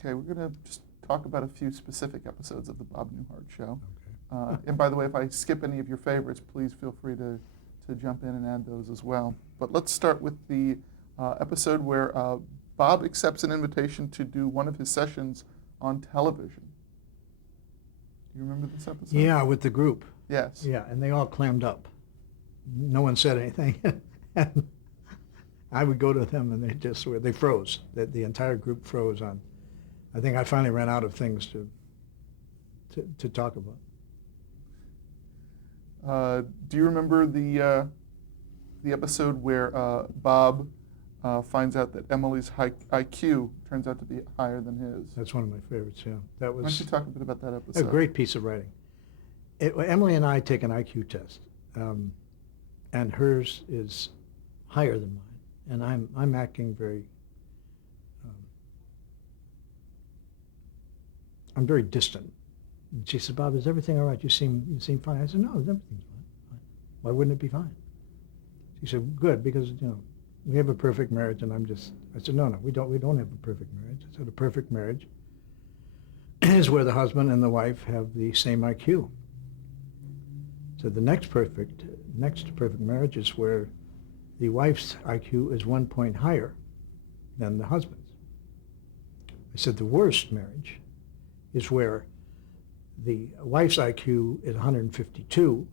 Okay, we're going to just talk about a few specific episodes of the Bob Newhart Show. Okay. And by the way, if I skip any of your favorites, please feel free to jump in and add those as well. But let's start with the episode where Bob accepts an invitation to do one of his sessions on television. Do you remember this episode? Yeah, with the group. Yes. Yeah, and they all clammed up. No one said anything. And I would go to them, and they froze. The entire group froze on. I think I finally ran out of things to talk about. Do you remember the episode where Bob finds out that Emily's IQ turns out to be higher than his? That's one of my favorites. Yeah, that was. Why don't you talk a bit about that episode? A great piece of writing. Emily and I take an IQ test, and hers is higher than mine, and I'm acting very. I'm very distant. And she said, "Bob, is everything all right? You seem fine." I said, "No, everything's fine. Why wouldn't it be fine?" She said, "Good, because we have a perfect marriage." And I said, "No, we don't have a perfect marriage." I said, "A perfect marriage is where the husband and the wife have the same IQ." So the next perfect marriage is where the wife's IQ is 1 point higher than the husband's. I said the worst marriage is where the wife's IQ is 152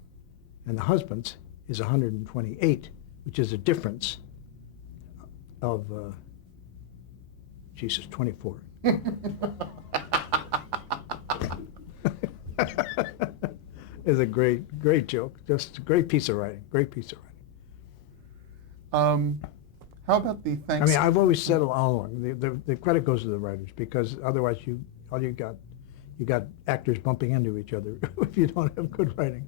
and the husband's is 128, which is a difference of, 24. It's a great joke. Just a great piece of writing. How about the thanks? I mean, I've always said all along, the credit goes to the writers, because otherwise you got actors bumping into each other if you don't have good writing.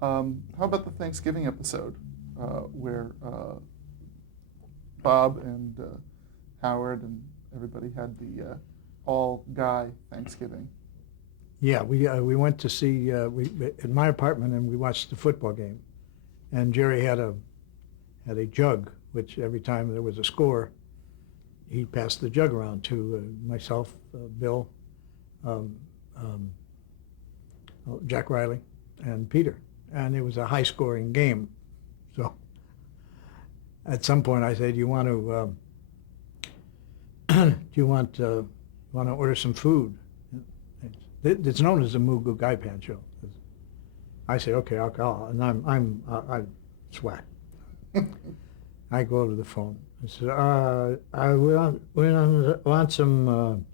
How about the Thanksgiving episode where Bob and Howard and everybody had the all-guy Thanksgiving? Yeah, we went to see in my apartment, and we watched the football game, and Jerry had a jug, which every time there was a score, he passed the jug around to myself, Bill, Jack Riley, and Peter, and it was a high-scoring game. So at some point, I said, "Do you want to order some food?" It's known as the Moo Goo Gai Pan show. I say, "Okay, I'll call," and I swag. I go to the phone. I said, we want some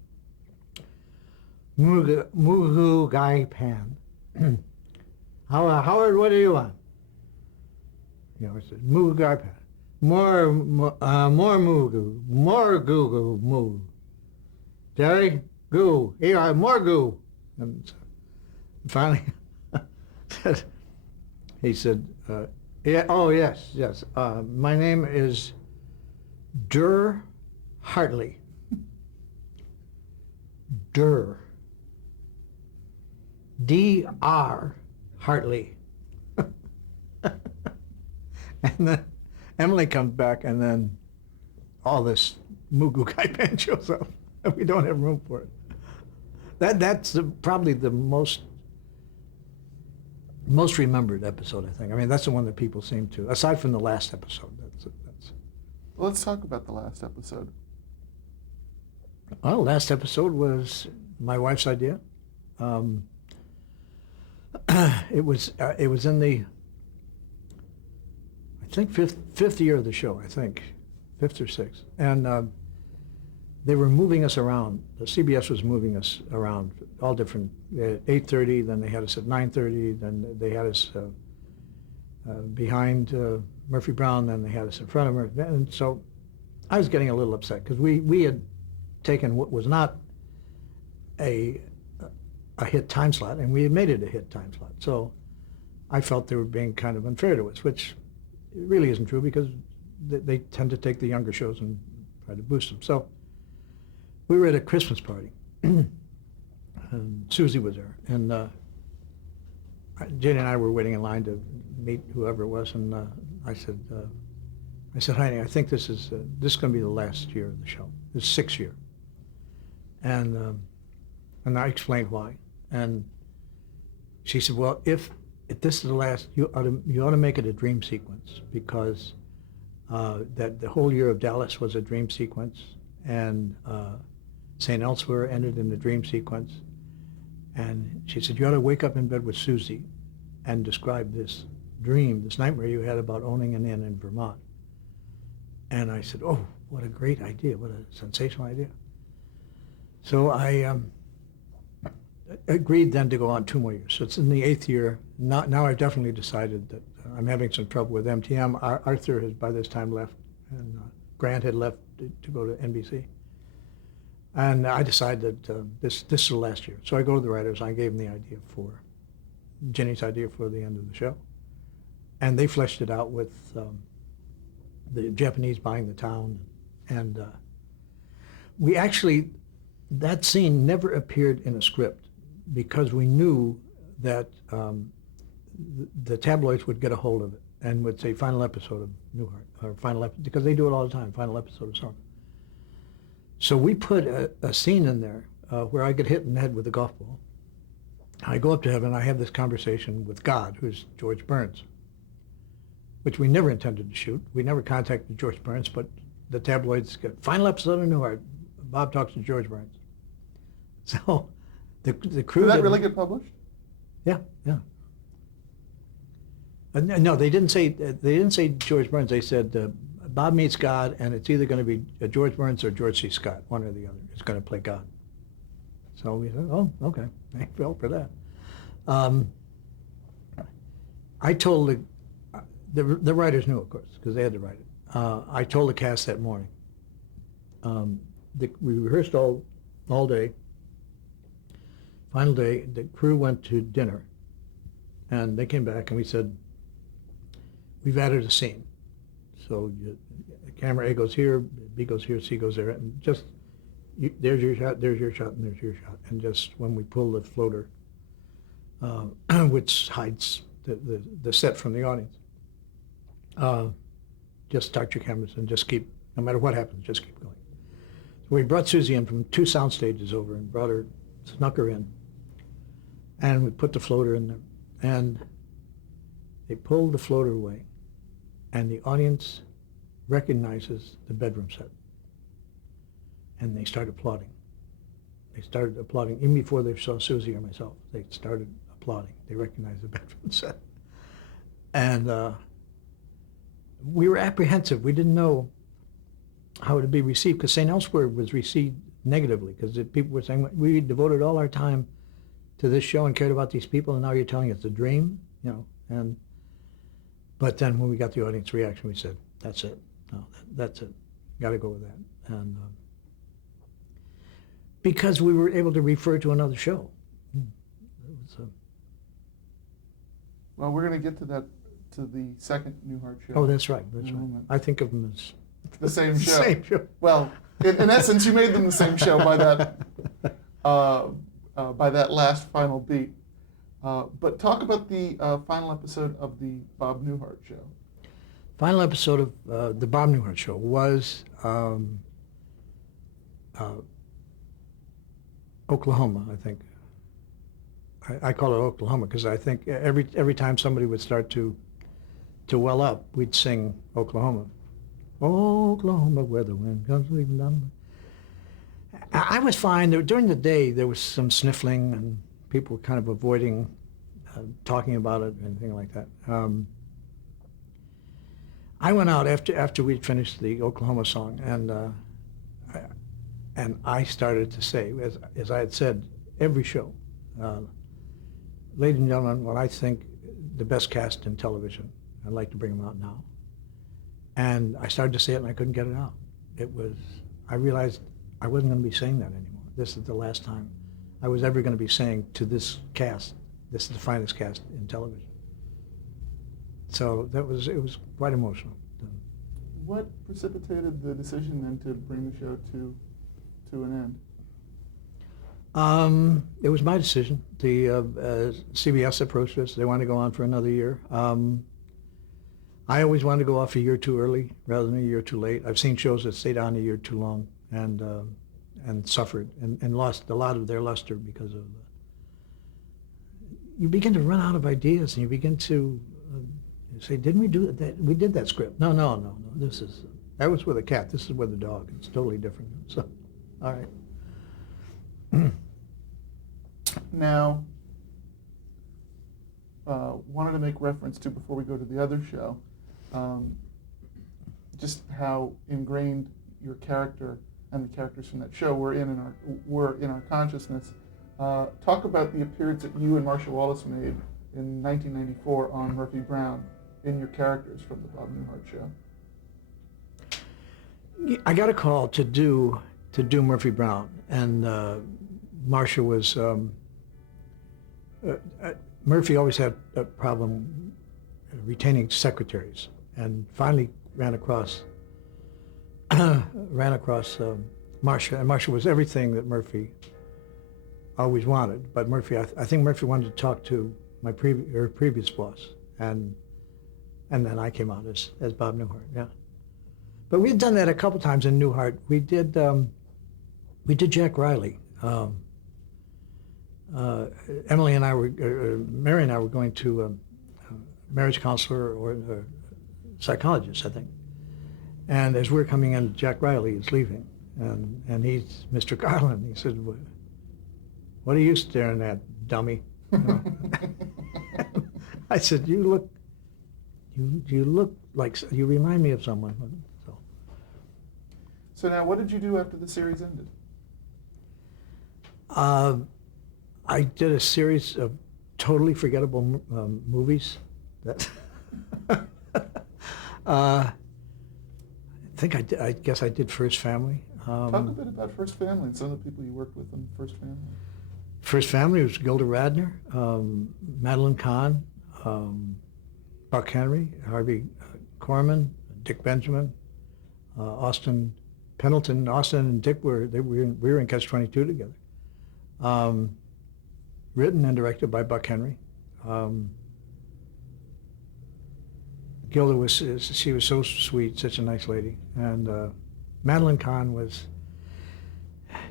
Moo Goo Gai Pan." Howard, what do you want? I said, "Moo Goo Gai Pan. More Moo Goo. More Goo Goo Moo. Jerry, goo. Here, more goo." And so finally, he said, "Yeah, oh yes. My name is Durr Hartley. Durr. D.R. Hartley." And then Emily comes back, and then all this Moo Goo Gai Pan shows up, and we don't have room for it. That's probably the most remembered episode, I think. I mean, that's the one that people seem to, aside from the last episode. That's. Well, let's talk about the last episode. Well, last episode was my wife's idea. It was in the, I think, fifth year of the show, I think, fifth or sixth, and they were moving us around. The CBS was moving us around, all different. At 8:30, then they had us at 9:30, then they had us behind Murphy Brown, then they had us in front of Murphy. And so I was getting a little upset, because we had taken what was not a hit time slot, and we had made it a hit time slot. So I felt they were being kind of unfair to us, which really isn't true, because they tend to take the younger shows and try to boost them. So we were at a Christmas party, and Susie was there, and Jane and I were waiting in line to meet whoever it was, and I said, "Honey, I think this is going to be the last year of the show. This is 6th year." And I explained why. And she said, well, if this is the last, you ought to make it a dream sequence, because that the whole year of Dallas was a dream sequence, and St. Elsewhere ended in a dream sequence. And she said, you ought to wake up in bed with Susie and describe this dream, this nightmare you had about owning an inn in Vermont. And I said, oh, what a great idea, what a sensational idea. So I agreed then to go on 2 more years. So it's in the 8th year. Now I've definitely decided that I'm having some trouble with MTM. Arthur has by this time left, and Grant had left to go to NBC. And I decided that this is the last year. So I go to the writers. I gave them the idea for, Jenny's idea for the end of the show. And they fleshed it out with the Japanese buying the town. And we actually, that scene never appeared in a script, because we knew that the tabloids would get a hold of it and would say final episode of Newhart, or final episode, because they do it all the time, final episode of something. So we put a scene in there where I get hit in the head with a golf ball. I go up to heaven, I have this conversation with God, who's George Burns, which we never intended to shoot. We never contacted George Burns, but the tabloids get, final episode of Newhart, Bob talks to George Burns. So the crew... Did that really get published? Yeah, yeah. No, they didn't say George Burns. They said Bob meets God, and it's either going to be George Burns or George C. Scott, one or the other, is going to play God. So we said, oh, okay, I fell for that. I told the writers knew, of course, because they had to write it. I told the cast that morning. We rehearsed all day. Final day, the crew went to dinner, and they came back, and we said, we've added a scene. So camera A goes here, B goes here, C goes there, and just, there's your shot, and there's your shot. And just when we pull the floater, which hides the set from the audience, just start your cameras and just keep, no matter what happens, just keep going. So we brought Susie in from 2 sound stages over and snuck her in. And we put the floater in there. And they pulled the floater away. And the audience recognizes the bedroom set. And they start applauding. They started applauding even before they saw Susie or myself. They started applauding. They recognized the bedroom set. And we were apprehensive. We didn't know how it would be received, because St. Elsewhere was received negatively, because people were saying, we devoted all our time to this show and cared about these people, and now you're telling us a dream, but then when we got the audience reaction, we said, that's it. No, that's it. Got to go with that. And because we were able to refer to another show. Well, we're going to get to that, to the second Newhart show. Oh, that's right. That's right. I think of them as the same show. Same show. Well, in essence, you made them the same show by that last final beat. But talk about the final episode of the Bob Newhart show. Final episode of the Bob Newhart show was Oklahoma, I think. I call it Oklahoma because I think every time somebody would start to well up, we'd sing Oklahoma. Oklahoma, where the wind comes sweeping down. I was fine. During the day, there was some sniffling, and people were kind of avoiding talking about it, and anything like that. I went out after we'd finished the Oklahoma song, and I started to say, as I had said, every show, ladies and gentlemen, what I think the best cast in television, I'd like to bring them out now. And I started to say it, and I couldn't get it out. I realized I wasn't going to be saying that anymore. This is the last time I was ever going to be saying to this cast, this is the finest cast in television. So it was quite emotional. What precipitated the decision then to bring the show to an end? It was my decision. The CBS approached us. They wanted to go on for another year. I always wanted to go off a year too early rather than a year too late. I've seen shows that stayed on a year too long, and and suffered and lost a lot of their luster because of. You begin to run out of ideas, and you begin to say, "Didn't we do that? We did that script." No. That was with a cat. This is with a dog. It's totally different. So, all right. Now, wanted to make reference to, before we go to the other show, just how ingrained your character and the characters from that show were in our consciousness. Talk about the appearance that you and Marsha Wallace made in 1994 on Murphy Brown in your characters from the Bob Newhart show. I got a call to do Murphy Brown, and Marsha was. Murphy always had a problem retaining secretaries, and finally ran across Marsha, and Marsha was everything that Murphy always wanted. But Murphy, I think Murphy wanted to talk to my previous boss, and then I came out as Bob Newhart. Yeah, but we had done that a couple times in Newhart. We did Jack Riley. Emily and I Mary and I were going to a marriage counselor or a psychologist, I think. And as we're coming in, Jack Riley is leaving, and he's Mr. Garland. He said, "What are you staring at, dummy?" You know? I said, "You look like you remind me of someone." So now, what did you do after the series ended? I did a series of totally forgettable movies. That I think I guess I did First Family. Talk a bit about First Family and some of the people you worked with on First Family. First Family was Gilda Radner, Madeline Kahn, Buck Henry, Harvey Korman, Dick Benjamin, Austin Pendleton. Austin and Dick we were in Catch-22 together. Written and directed by Buck Henry. Gilda she was so sweet, such a nice lady. And Madeline Kahn was,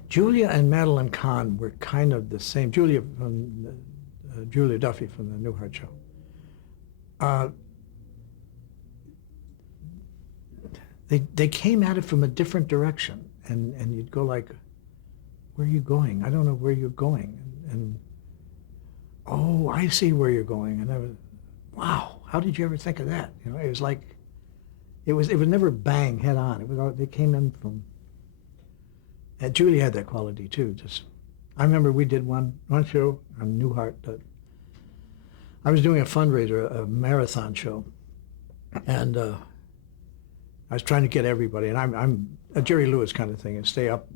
Julia and Madeline Kahn were kind of the same. Julia Duffy from the Newhart show. They came at it from a different direction, and you'd go like, "Where are you going? I don't know where you're going." And "Oh, I see where you're going." And I was, "Wow, how did you ever think of that?" You know, it was like, it was never bang head on. It was all, they came in from. And Julie had that quality too. I remember we did one show on Newhart that I was doing a fundraiser, a marathon show, and I was trying to get everybody. And I'm a Jerry Lewis kind of thing, and stay up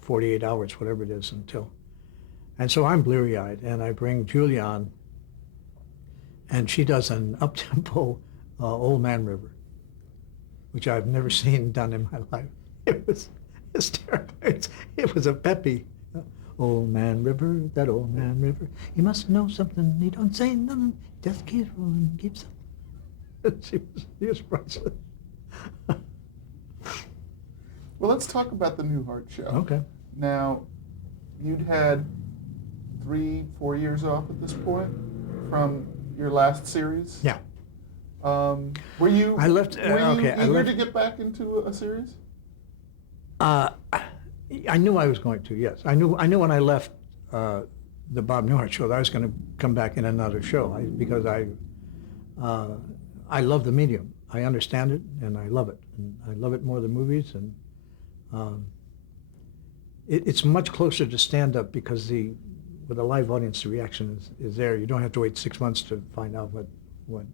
48 hours, whatever it is, until. And so I'm bleary-eyed, and I bring Julie on, and she does an up-tempo Old Man River, which I've never seen done in my life. It was hysterical. It was a peppy. "Old Man River, that old man river, he must know something, he don't say nothing, just keeps rolling, keeps up." She was priceless. Well, let's talk about the Newhart show. Okay. Now, you'd had 3-4 years off at this point from your last series. Yeah. Were you? I left. Were you eager left, to get back into a series? I knew I was going to. Yes, I knew when I left the Bob Newhart show that I was going to come back in another show because I love the medium. I understand it and I love it. And I love it more than movies. And it's much closer to stand-up because with a live audience, the reaction is there. You don't have to wait 6 months to find out what.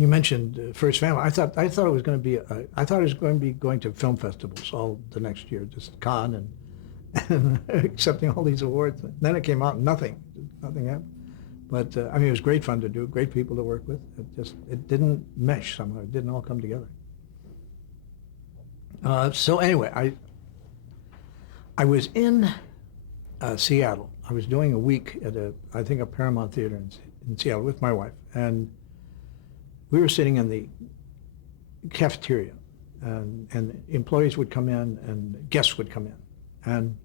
You mentioned First Family. I thought it was going to be. I thought it was going to be going to film festivals all the next year, just con and accepting all these awards. And then it came out, and nothing happened. But I mean, it was great fun to do, great people to work with. It didn't mesh somehow. It didn't all come together. So anyway, I was in Seattle. I was doing a week at I think a Paramount Theater in Seattle with my wife, and we were sitting in the cafeteria, and employees would come in and guests would come in. And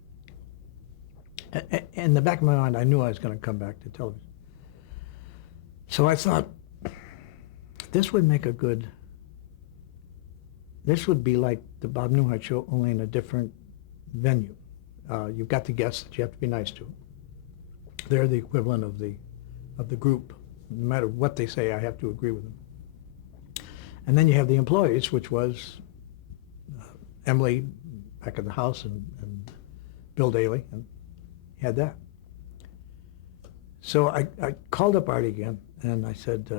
in the back of my mind, I knew I was going to come back to television. So I thought, this would make a good, this would be like the Bob Newhart show, only in a different venue. You've got the guests that you have to be nice to. They're the equivalent of the group. No matter what they say, I have to agree with them. And then you have the employees, which was Emily back at the house and Bill Daly, and he had that. So I called up Artie again, and I said,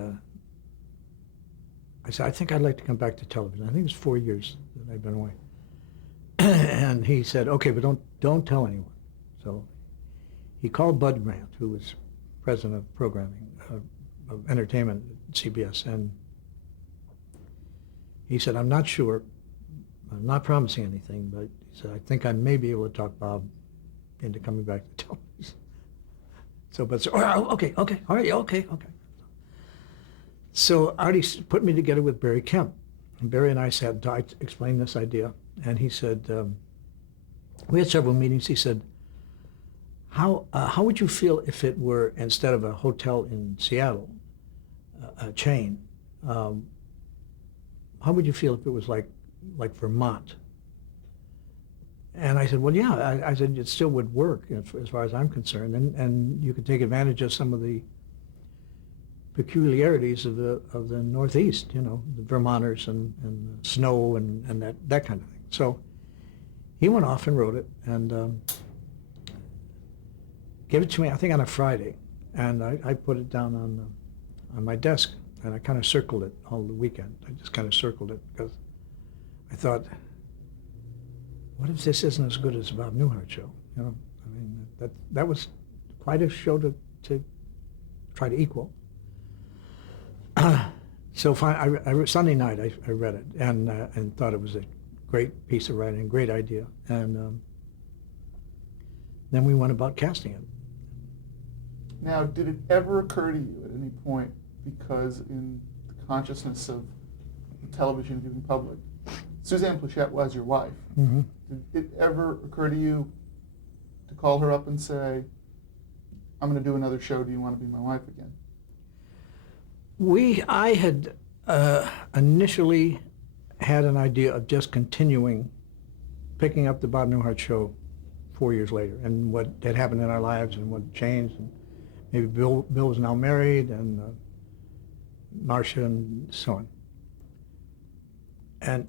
I think I'd like to come back to television. I think it's 4 years that I've been away. And he said, okay, but don't tell anyone. So he called Bud Grant, who was president of programming, of entertainment at CBS, and he said, I'm not sure, I'm not promising anything, but he said, I think I may be able to talk Bob into coming back to television. So Bud said, oh, okay, all right, okay. So Artie put me together with Barry Kemp. And Barry and I sat, I explained this idea, and he said, we had several meetings. He said, how would you feel if it were, instead of a hotel in Seattle, a chain, how would you feel if it was like Vermont? And I said, well, yeah. I said, it still would work as far as I'm concerned, and you could take advantage of some of the peculiarities of the Northeast, the Vermonters and the snow and that kind of thing. So he went off and wrote it and gave it to me, I think, on a Friday, and I put it down on my desk, and I kind of circled it all the weekend. I just kind of circled it because I thought, what if this isn't as good as the Bob Newhart show? I mean, that was quite a show to try to equal. So Sunday night I read it and thought it was a great piece of writing, great idea, and then we went about casting it. Now, did it ever occur to you at any point, because in the consciousness of the television viewing public, Suzanne Plachette was your wife. Mm-hmm. Did it ever occur to you to call her up and say, I'm going to do another show, do you want to be my wife again? I had initially had an idea of just continuing, picking up the Bob Newhart show 4 years later, and what had happened in our lives and what changed. And maybe Bill was now married, and Marcia, and so on. And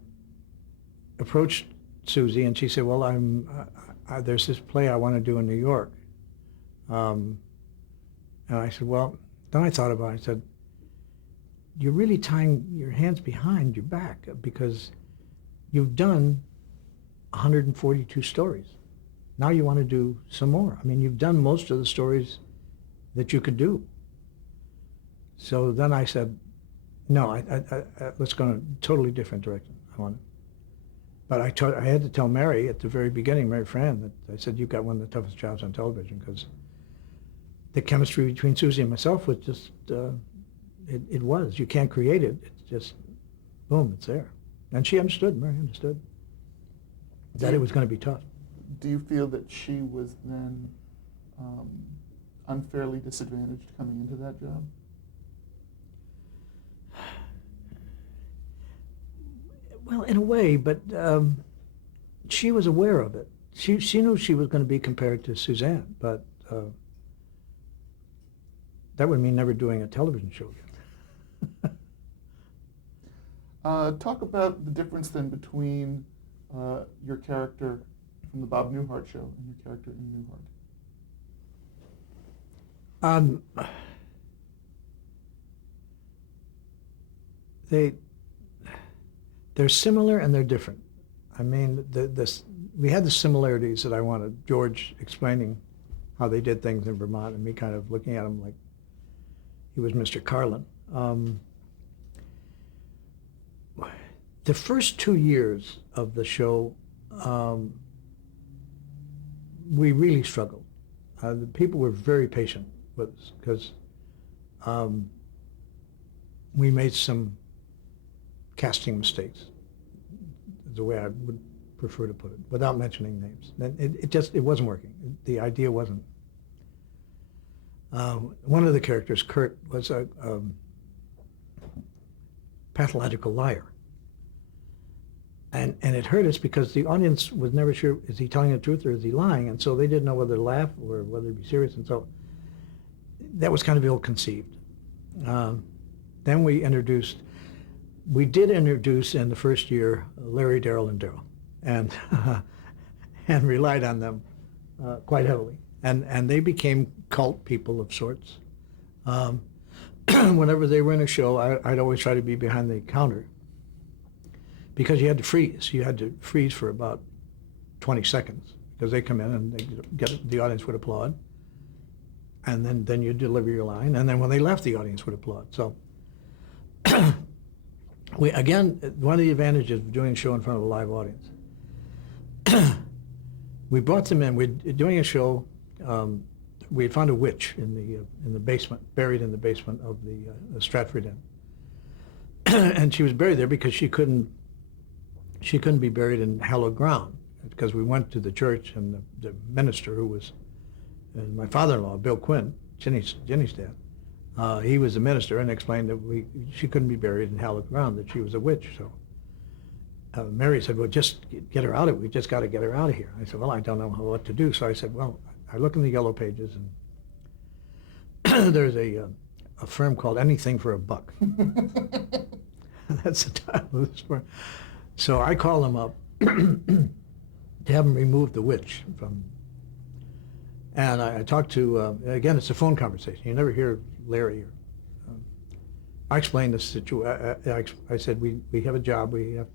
approached Susie, and she said, well, there's this play I want to do in New York. And I said, well, then I thought about it. I said, you're really tying your hands behind your back because you've done 142 stories. Now you want to do some more. I mean, you've done most of the stories that you could do. So then I said, no, let's go in a totally different direction. But I had to tell Mary at the very beginning, Mary Fran, that I said, you've got one of the toughest jobs on television, because the chemistry between Susie and myself was just, it was. You can't create it. It's just, boom, it's there. And she understood, Mary understood, that it was going to be tough. Do you feel that she was then unfairly disadvantaged coming into that job? Well, in a way, but she was aware of it. She knew she was going to be compared to Suzanne, but that would mean never doing a television show again. Talk about the difference then between your character from the Bob Newhart show and your character in Newhart. They're similar and they're different. I mean, we had the similarities that I wanted. George explaining how they did things in Vermont, and me kind of looking at him like he was Mr. Carlin. The first 2 years of the show, we really struggled. The people were very patient with us because we made some casting mistakes. is the way I would prefer to put it, without mentioning names. And it wasn't working. The idea wasn't. One of the characters, Kurt, was a pathological liar. And it hurt us because the audience was never sure, is he telling the truth or is he lying? And so they didn't know whether to laugh or whether to be serious. And so that was kind of ill-conceived. Then we did introduce in the first year Larry, Daryl, and Daryl, and relied on them quite heavily. And they became cult people of sorts. Whenever they were in a show, I'd always try to be behind the counter because you had to freeze. You had to freeze for about 20 seconds because they come in and the audience would applaud. And then you deliver your line. And then when they left, the audience would applaud. So one of the advantages of doing a show in front of a live audience, we brought them in. We're doing a show. We had found a witch in the basement, buried in the basement of the Stratford Inn, and she was buried there because she couldn't be buried in hallowed ground because we went to the church and the minister who was my father-in-law, Bill Quinn, Jenny's dad. He was the minister and explained that she couldn't be buried in hallowed ground, that she was a witch. So Mary said, "Well, just get her out of it. We just got to get her out of here." I said, "Well, I don't know what to do." So I said, "Well, I look in the yellow pages, and there's a firm called Anything for a Buck." That's the title of this firm. So I call them up to have them remove the witch from. And I talked to, again, it's a phone conversation. You never hear Larry. I explained the situation. I said, we have a job. We have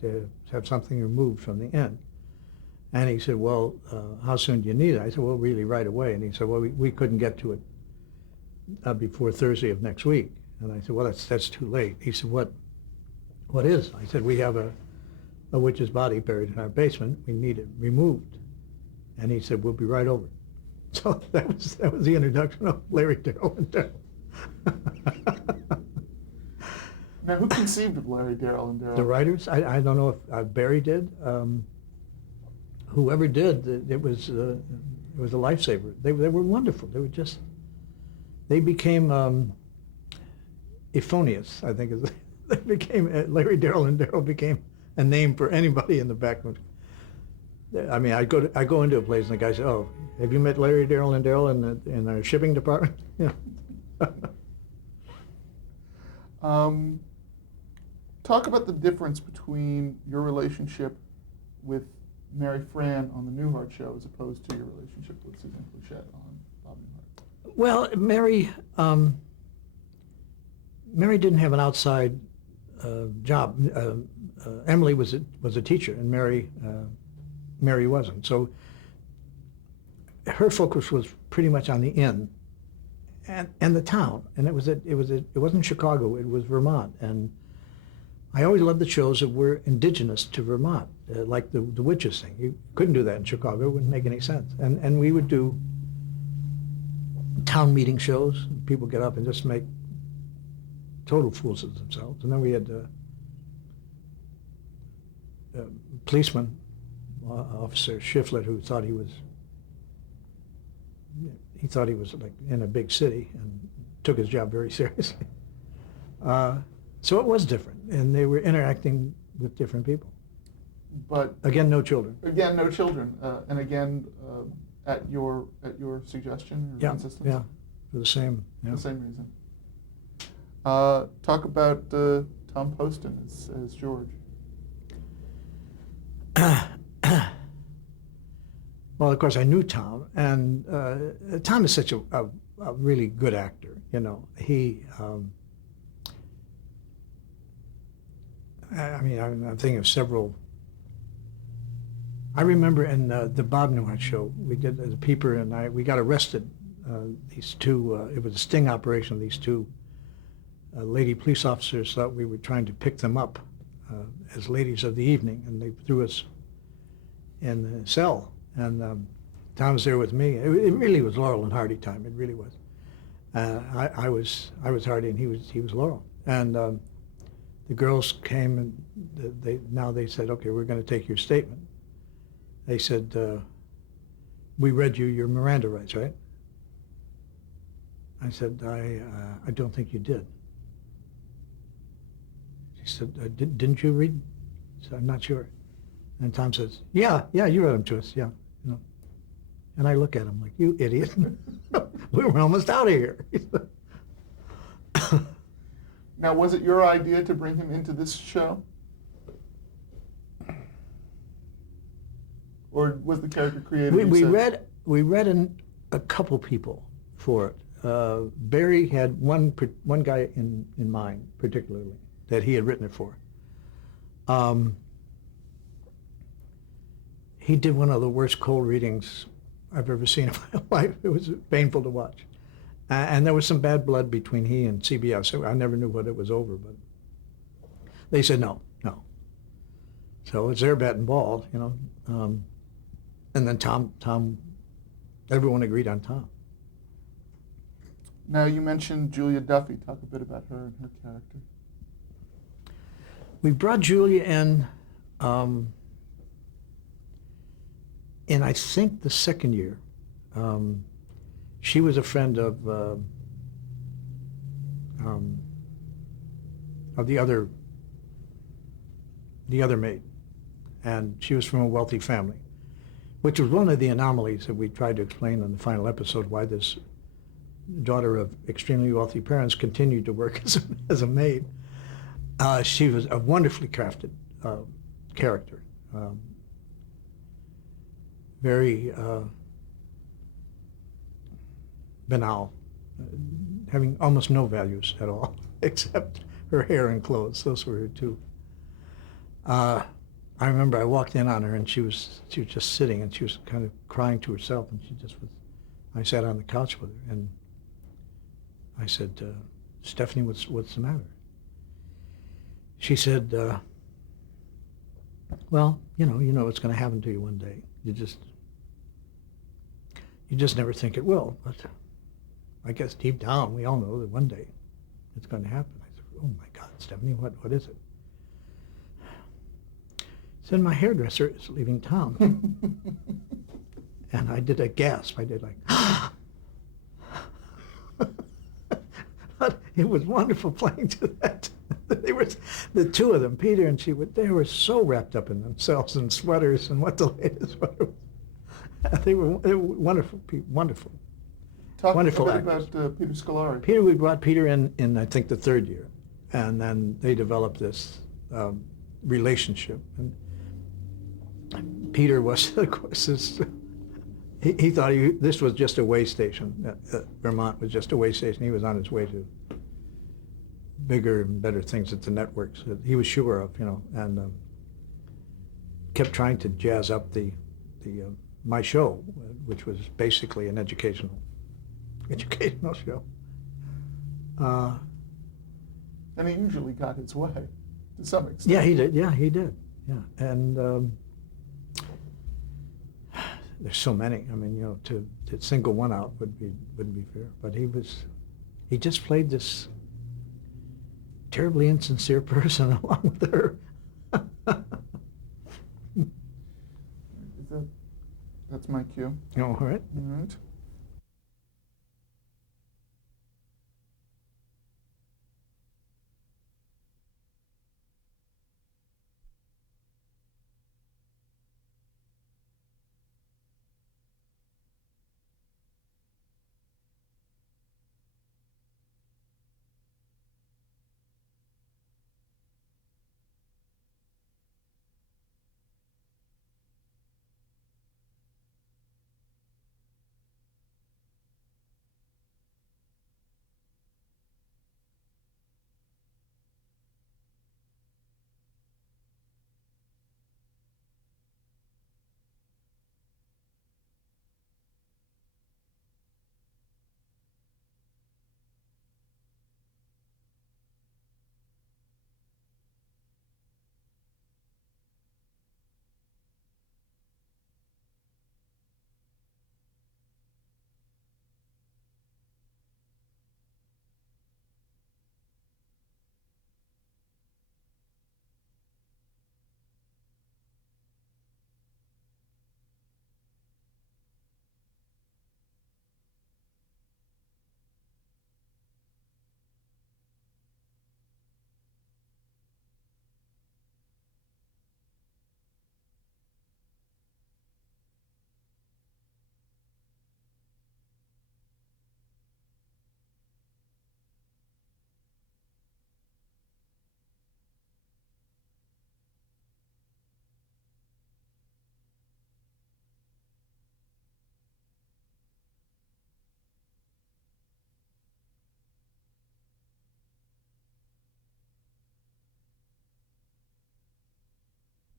to have something removed from the inn. And he said, "Well, how soon do you need it?" I said, "Well, really right away." And he said, "Well, we couldn't get to it before Thursday of next week." And I said, "Well, that's too late." He said, "What is?" I said, "We have a witch's body buried in our basement. We need it removed." And he said, "We'll be right over." So that was the introduction of Larry, Daryl, and Daryl. Now, who conceived of Larry, Daryl, and Daryl? The writers? I don't know if Barry did. Whoever did, it was a lifesaver. They were wonderful. They became euphonious, I think. They became, Larry, Daryl, and Daryl became a name for anybody in the back. I mean, I go into a place and the guy said, "Oh, have you met Larry, Daryl, and Daryl in our shipping department?" Yeah. Talk about the difference between your relationship with Mary Fran on the Newhart show as opposed to your relationship with Suzanne Plachette on Bob Newhart. Well, Mary didn't have an outside job. Emily was a teacher, and Mary wasn't. So her focus was pretty much on the inn and the town, and it wasn't Chicago, it was Vermont. And I always loved the shows that were indigenous to Vermont, like the witches thing. You couldn't do that in Chicago; it wouldn't make any sense. And we would do town meeting shows. People get up and just make total fools of themselves. And then we had policeman officer Shiflett, who thought he was like in a big city and took his job very seriously. So it was different, and they were interacting with different people. But again, no children. Again, no children, and again, at your suggestion or insistence. Yeah, for the same. Yeah. The same reason. Talk about Tom Poston as George. Well, of course, I knew Tom, and Tom is such a really good actor. You know, he. I'm thinking of several. I remember in the Bob Newhart show, we did the Peeper and we got arrested. These two. It was a sting operation. These two lady police officers thought we were trying to pick them up as ladies of the evening, and they threw us in the cell. And Tom was there with me. It really was Laurel and Hardy time. It really was. I was Hardy, and he was Laurel. And the girls came and they said, okay, we're going to take your statement. They said, we read you your Miranda rights, right? I said, I don't think you did. She said, didn't you read? I said, I'm not sure. And Tom says, yeah, you read them to us, yeah. You know. And I look at him like, you idiot. We were almost out of here. Now, was it your idea to bring him into this show? Or was the character created? We read a couple people for it. Barry had one guy in mind particularly that he had written it for. He did one of the worst cold readings I've ever seen in my life. It was painful to watch. And there was some bad blood between he and CBS. I never knew what it was over, but they said no. So it's their bat and ball, you know. And then Tom, everyone agreed on Tom. Now, you mentioned Julia Duffy. Talk a bit about her and her character. We brought Julia in I think the second year. She was a friend of the other maid, and she was from a wealthy family, which was one of the anomalies that we tried to explain in the final episode, why this daughter of extremely wealthy parents continued to work as a maid. She was a wonderfully crafted character, very banal, having almost no values at all, except her hair and clothes. Those were her two. I remember I walked in on her and she was just sitting and she was kind of crying to herself, and I sat on the couch with her and I said, Stephanie, what's the matter? She said, well, you know what's going to happen to you one day. You just never think it will. But I guess deep down we all know that one day it's going to happen. I said, oh my God, Stephanie, what is it? Said, my hairdresser is leaving town. And I did a gasp. I did like, but it was wonderful playing to that. They were, the two of them, Peter and she, they were so wrapped up in themselves and sweaters and what the latest sweater was. They were wonderful people, wonderful. Talk wonderful a bit actors. about Peter Scolari. We brought Peter in I think the third year, and then they developed this relationship. And Peter was, of course, he thought this was just a way station. Vermont was just a way station. He was on his way to bigger and better things at the networks that he was sure of, and kept trying to jazz up the my show, which was basically an educational show. And he usually got his way, to some extent. Yeah, he did. Yeah, and there's so many. I mean, to single one out wouldn't be fair. But he just played this terribly insincere person along with her. That's my cue. All right. All right.